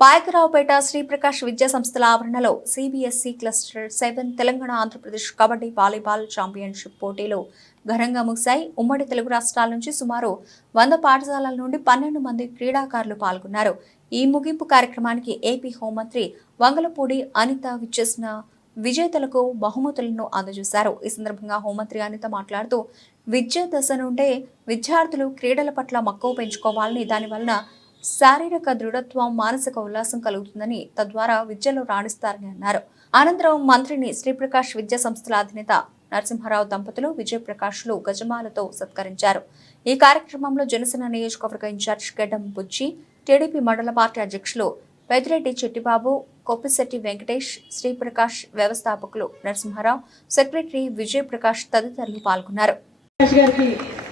పాయకరావుపేట శ్రీప్రకాష్ విద్యా సంస్థల ఆవరణలో CBSE cluster 7 Telangana Andhra Pradesh kabaddi volleyball championship పోటీలు ఘనంగా ముగిశాయి. ఉమ్మడి తెలుగు రాష్ట్రాల నుంచి సుమారు 100 పాఠశాలల నుండి 12 మంది క్రీడాకారులు పాల్గొన్నారు. ఈ ముగింపు కార్యక్రమానికి ఏపీ హోంమంత్రి వంగలపూడి అనిత విచ్చేసిన విజేతలకు బహుమతులను అందజేశారు. ఈ సందర్భంగా హోంమంత్రి అనిత మాట్లాడుతూ విద్యా దశ నుండే విద్యార్థులు క్రీడల పట్ల మక్కువ పెంచుకోవాలని, దానివలన శారీరక దృఢత్వం, మానసిక ఉల్లాసం కలుగుతుందని, తద్వారా విద్యలో రాణిస్తారని అన్నారు. అనంతరం మంత్రిని శ్రీప్రకాష్ విద్యా సంస్థల అధినేత నరసింహారావు దంపతులు విజయప్రకాష్లు గజమాలతో సత్కరించారు. ఈ కార్యక్రమంలో జనసేన నియోజకవర్గ ఇన్ఛార్జ్ గెడ్డం బుచ్చి, టీడీపీ మండల పార్టీ అధ్యక్షులు పెద్దిరెడ్డి చిట్టిబాబు, కొప్పిశెట్టి వెంకటేష్, శ్రీప్రకాష్ వ్యవస్థాపకులు నరసింహారావు, సెక్రటరీ విజయప్రకాష్ తదితరులు పాల్గొన్నారు.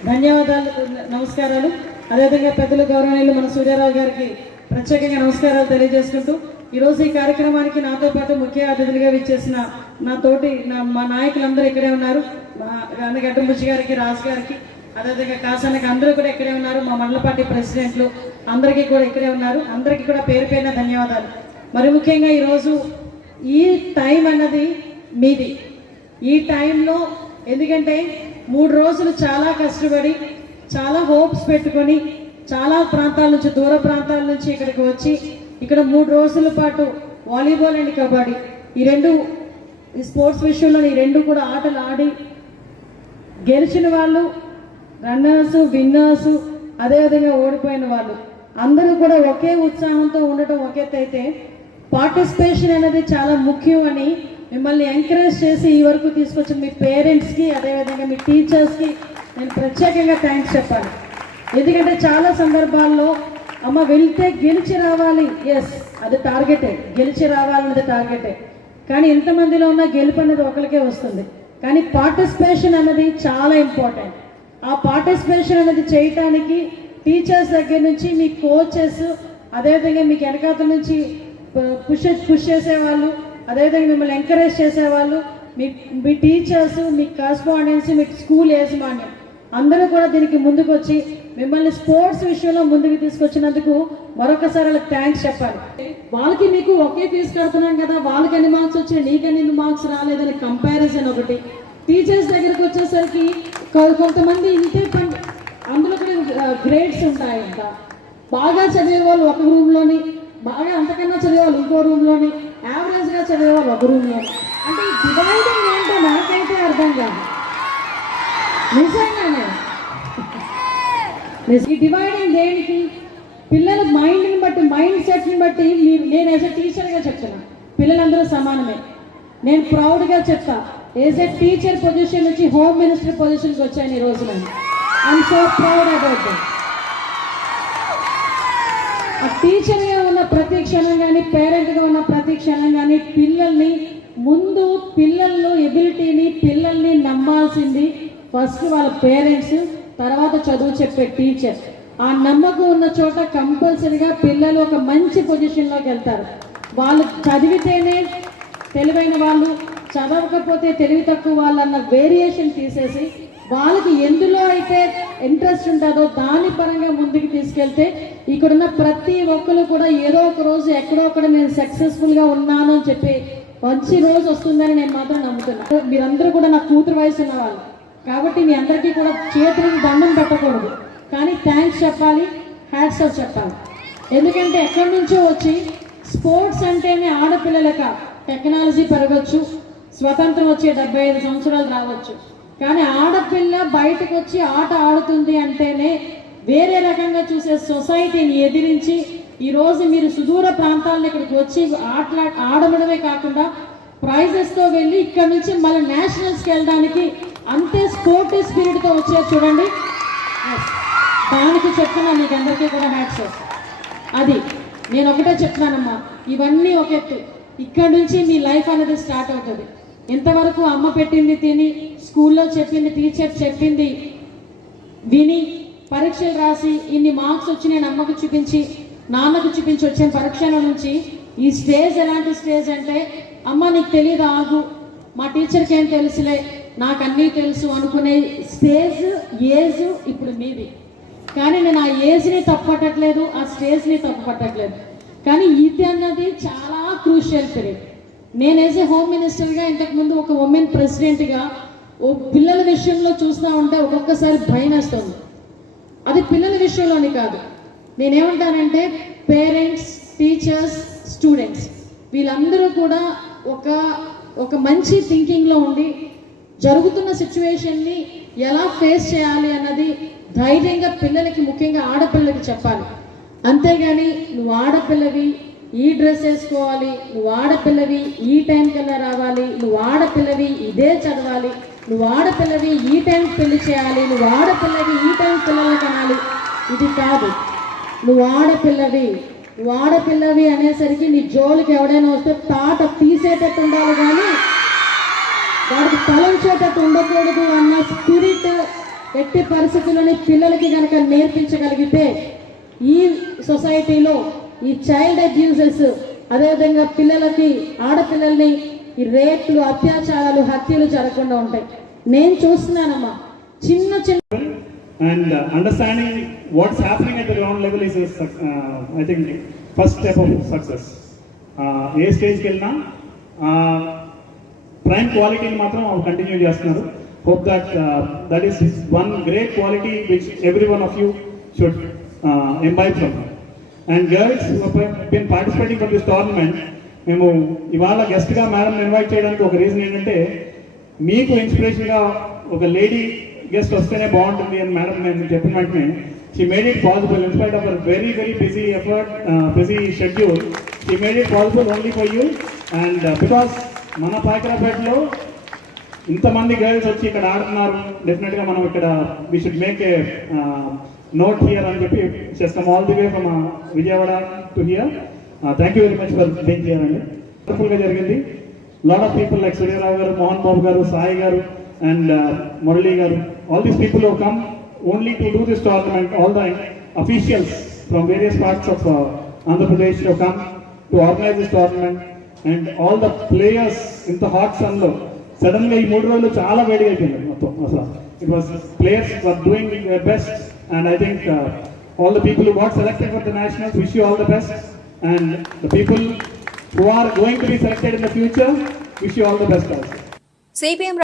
ధన్యవాదాలు, నమస్కారాలు. అదేవిధంగా పెద్దలు గౌరవనీయులు మన సూర్యారావు గారికి ప్రత్యేకంగా నమస్కారాలు తెలియజేసుకుంటూ ఈరోజు ఈ కార్యక్రమానికి నాతో పాటు ముఖ్య అతిథులుగా విచ్చేసిన మా నాయకులందరూ ఇక్కడే ఉన్నారు. గడ్డం బుచ్చి గారికి, రాజు గారికి, అదేవిధంగా కాసానికి అందరూ కూడా ఇక్కడే ఉన్నారు. మా మండల పార్టీ ప్రెసిడెంట్లు అందరికీ కూడా ఇక్కడే ఉన్నారు. అందరికీ కూడా పేరు పేరున ధన్యవాదాలు. మరి ముఖ్యంగా ఈరోజు ఈ టైం అన్నది మీది. ఈ టైంలో ఎందుకంటే 3 రోజులు చాలా కష్టపడి, చాలా హోప్స్ పెట్టుకొని, చాలా ప్రాంతాల నుంచి, దూర ప్రాంతాల నుంచి ఇక్కడికి వచ్చి ఇక్కడ 3 రోజుల పాటు వాలీబాల్ అండ్ కబడ్డీ ఈ స్పోర్ట్స్ విషయంలో ఈ రెండు కూడా ఆటలు ఆడి గెలిచిన వాళ్ళు, రన్నర్స్, విన్నర్స్, అదేవిధంగా ఓడిపోయిన వాళ్ళు అందరూ కూడా ఒకే ఉత్సాహంతో ఉండటం ఒక ఎత్తు అయితే, పార్టిసిపేషన్ అనేది చాలా ముఖ్యం అని మిమ్మల్ని ఎంకరేజ్ చేసి ఈ వరకు తీసుకొచ్చిన మీ పేరెంట్స్కి, అదేవిధంగా మీ టీచర్స్కి నేను ప్రత్యేకంగా థ్యాంక్స్ చెప్పాలి. ఎందుకంటే చాలా సందర్భాల్లో అమ్మ వెళ్తే గెలిచి రావాలి, ఎస్ అది టార్గెటే, గెలిచి రావాలన్నది టార్గెటే. కానీ ఎంతమందిలో ఉన్న గెలుపు అనేది ఒకరికే వస్తుంది. కానీ పార్టిసిపేషన్ అనేది చాలా ఇంపార్టెంట్. ఆ పార్టిసిపేషన్ అనేది చేయటానికి టీచర్స్ దగ్గర నుంచి మీ కోచెస్, అదేవిధంగా మీకు వెనకాతల నుంచి పుష్ చేసేవాళ్ళు, అదేవిధంగా మిమ్మల్ని ఎంకరేజ్ చేసేవాళ్ళు, మీ టీచర్స్, మీ కరస్పాండెన్స్, మీ స్కూల్ యాజమాన్యం అందరూ కూడా దీనికి ముందుకు వచ్చి మిమ్మల్ని స్పోర్ట్స్ విషయంలో ముందుకు తీసుకొచ్చినందుకు మరొకసారి వాళ్ళకి థ్యాంక్స్ చెప్పాలి. వాళ్ళకి మీకు ఒకే ఫీజు కడుతున్నాం కదా, వాళ్ళకి ఎన్ని మార్క్స్ వచ్చాయి, నీకు ఎన్ని మార్క్స్ రాలేదని కంపారిజన్ ఒకటి. టీచర్స్ దగ్గరకు వచ్చేసరికి కొంతమంది ఇంతే అందులో కూడా గ్రేడ్స్ ఉంటాయంట. బాగా చదివే వాళ్ళు ఒక రూమ్లోని, బాగా అంతకన్నా చదివే వాళ్ళు ఇంకో రూమ్లోని, యావరేజ్గా చదివే వాళ్ళు ఒక రూమ్లోని. అంటే ఈ డివైడింగ్ ఏంటో నాకైతే అర్థం కాదు నిజంగానే. ఈ డివైడింగ్ దేనికి? పిల్లల మైండ్ని బట్టి, మైండ్ సెట్ని బట్టి. నేను యాజ్ ఎ టీచర్గా చెప్తున్నా, పిల్లలందరూ సమానమే. నేను ప్రౌడ్గా చెప్తా, యాజ్ ఎ టీచర్ పొజిషన్ నుంచి హోమ్ మినిస్టర్ పొజిషన్కి వచ్చాను ఈ రోజు. నేను I'm so proud about that. ఆ టీచర్గా ఉన్న ప్రతి క్షణం కానీ, పేరెంట్గా ఉన్న ప్రతి క్షణం కానీ పిల్లల్లో ఎబిలిటీని, పిల్లల్ని నమ్మాల్సింది ఫస్ట్ వాళ్ళ పేరెంట్స్, తర్వాత చదువు చెప్పే టీచర్. ఆ నమ్మకం ఉన్న చోట కంపల్సరీగా పిల్లలు ఒక మంచి పొజిషన్లోకి వెళ్తారు. వాళ్ళు చదివితేనే తెలివైన వాళ్ళు, చదవకపోతే తెలివి తక్కువ వాళ్ళు అన్న వేరియేషన్ తీసేసి వాళ్ళకి ఎందులో అయితే ఇంట్రెస్ట్ ఉంటుందో దాని పరంగా ముందుకు తీసుకెళ్తే ఇక్కడున్న ప్రతి ఒక్కరు కూడా ఏదో ఒక రోజు ఎక్కడో ఒకడ నేను సక్సెస్ఫుల్గా ఉన్నాను అని చెప్పి మంచి రోజు వస్తుందని నేను మాత్రం నమ్ముతున్నాను. మీరందరూ కూడా నా కూతురు వయసు ఉన్న వాళ్ళు కాబట్టి మీ అందరికీ కూడా చేతులకు దండం పెట్టకూడదు, కానీ థ్యాంక్స్ చెప్పాలి, హ్యాట్స్ ఆఫ్ చెప్పాలి. ఎందుకంటే ఎక్కడి నుంచో వచ్చి స్పోర్ట్స్ అంటేనే ఆడపిల్లలక టెక్నాలజీ పెరగచ్చు, స్వతంత్రం వచ్చే 75 సంవత్సరాలు రావచ్చు, కానీ ఆడపిల్ల బయటకు వచ్చి ఆట ఆడుతుంది అంటేనే వేరే రకంగా చూసే సొసైటీని ఎదిరించి ఈరోజు మీరు సుదూర ప్రాంతాలను ఇక్కడికి వచ్చి ఆడడమే కాకుండా ప్రైజెస్తో వెళ్ళి ఇక్కడ నుంచి మళ్ళీ నేషనల్స్కి వెళ్ళడానికి అంతే స్పోర్టివ్ స్పిరిట్తో వచ్చారు చూడండి. దానికి చెప్తున్నా మీకు అందరికీ కూడా హ్యాట్స్ ఆఫ్. అది నేను ఒకటే చెప్తున్నానమ్మా, ఇవన్నీ ఒక ఎత్తు. ఇక్కడ నుంచి మీ లైఫ్ అనేది స్టార్ట్ అవుతుంది. ఇంతవరకు అమ్మ పెట్టింది తిని, స్కూల్లో చెప్పింది, టీచర్ చెప్పింది విని, పరీక్షలు రాసి ఇన్ని మార్క్స్ వచ్చి నేను అమ్మకు చూపించి, నాన్నకు చూపించి వచ్చిన పరీక్షల నుంచి ఈ స్టేజ్ ఎలాంటి స్టేజ్ అంటే, అమ్మ నీకు తెలియదు ఆగు, మా టీచర్కి ఏం తెలుసులే, నాకు అన్నీ తెలుసు అనుకునే స్టేజ్, ఏజ్ ఇప్పుడు మీది. కానీ నేను ఆ ఏజ్ని తప్పు పట్టట్లేదు, ఆ స్టేజ్ని తప్పు పట్టట్లేదు. కానీ ఇది అన్నది చాలా క్రూషియల్ పీరియడ్. నేను యాజ్ ఏ హోమ్ మినిస్టర్గా ఇంతకుముందు ఒక ఉమెన్ ప్రెసిడెంట్గా ఓ పిల్లల విషయంలో చూస్తూ ఉంటే ఒక్కొక్కసారి భయం వేస్తుంది. అది పిల్లల విషయంలోని కాదు, నేనేమంటానంటే పేరెంట్స్, టీచర్స్, స్టూడెంట్స్ వీళ్ళందరూ కూడా ఒక మంచి థింకింగ్లో ఉండి జరుగుతున్న సిచ్యువేషన్ని ఎలా ఫేస్ చేయాలి అన్నది ధైర్యంగా పిల్లలకి, ముఖ్యంగా ఆడపిల్లలకి చెప్పాలి. అంతేగాని నువ్వు ఆడపిల్లవి ఈ డ్రెస్ వేసుకోవాలి, నువ్వు ఆడపిల్లవి ఈ టైం కల్లా రావాలి, నువ్వు ఆడపిల్లవి ఇదే చదవాలి, నువ్వు ఆడపిల్లవి ఈ టైం పెళ్లి చేయాలి, నువ్వు ఆడపిల్లవి ఈ టైం పిల్లలు కనాలి, ఇది కాదు. నువ్వు ఆడపిల్లవి అనేసరికి నీ జోలికి ఎవడైనా వస్తే తాట తీసేటట్టు ఉండాలి కానీ వాడికి తలంచేటట్టు ఉండకూడదు అన్న స్పిరిట్ ఎట్టి పరిస్థితుల్లోని పిల్లలకి కనుక నేర్పించగలిగితే ఈ సొసైటీలో ఈ చైల్డ్ అబ్యూజెస్, అదేవిధంగా పిల్లలకి, ఆడపిల్లల్ని ఈ రేట్లు, అత్యాచారాలు, హత్యలు జరగకుండా ఉంటాయి. నేను చూస్తున్నానమ్మా చిన్న and understanding what's happening at the ground level is I think first step of success. ఏ స్టేజ్కి వెళ్ళినా ప్రైమ్ క్వాలిటీని మాత్రం కంటిన్యూ చేస్తున్నారు. Hope that is one great quality which every one of you should imbibe from. And girls who have been participating for this tournament, మేము ఇవాళ గెస్ట్గా madam invite చేయడానికి ఒక రీజన్ ఏంటంటే మీకు ఇన్స్పిరేషన్గా ఒక లేడీ గెస్ట్ వస్తేనే బాగుంటుంది అని మేడం నేను చెప్పిన వెంటనే she made it possible in spite of our very busy effort, busy schedule. She made it possible only for you. And because మన పాయకరాపేటలో ఇంతమంది గర్ల్స్ వచ్చి ఇక్కడ ఆడుతున్నారు, డెఫినెట్గా మనం ఇక్కడ we should make a note here అని చెప్పి చేస్తాం all the way from Vijayawada to hear. Thank you very much for being here అండి. వండర్ఫుల్గా జరిగింది. Lot of people like Surya Rao గారు, మోహన్ బాబు గారు, సాయి గారు and Murali garu, all these people who come only to do this tournament, all the officials from various parts of Andhra Pradesh have come to organize this tournament, and all the players in the hot sun lo suddenly ee 3 రోజులు చాలా వేడిగా అయిపోయింది మొత్తం. అసలు it was players were doing their best, and I think all the people who got selected for the nationals, wish you all the best, and the people who are going to be selected in the future, wish you all the best also. CPM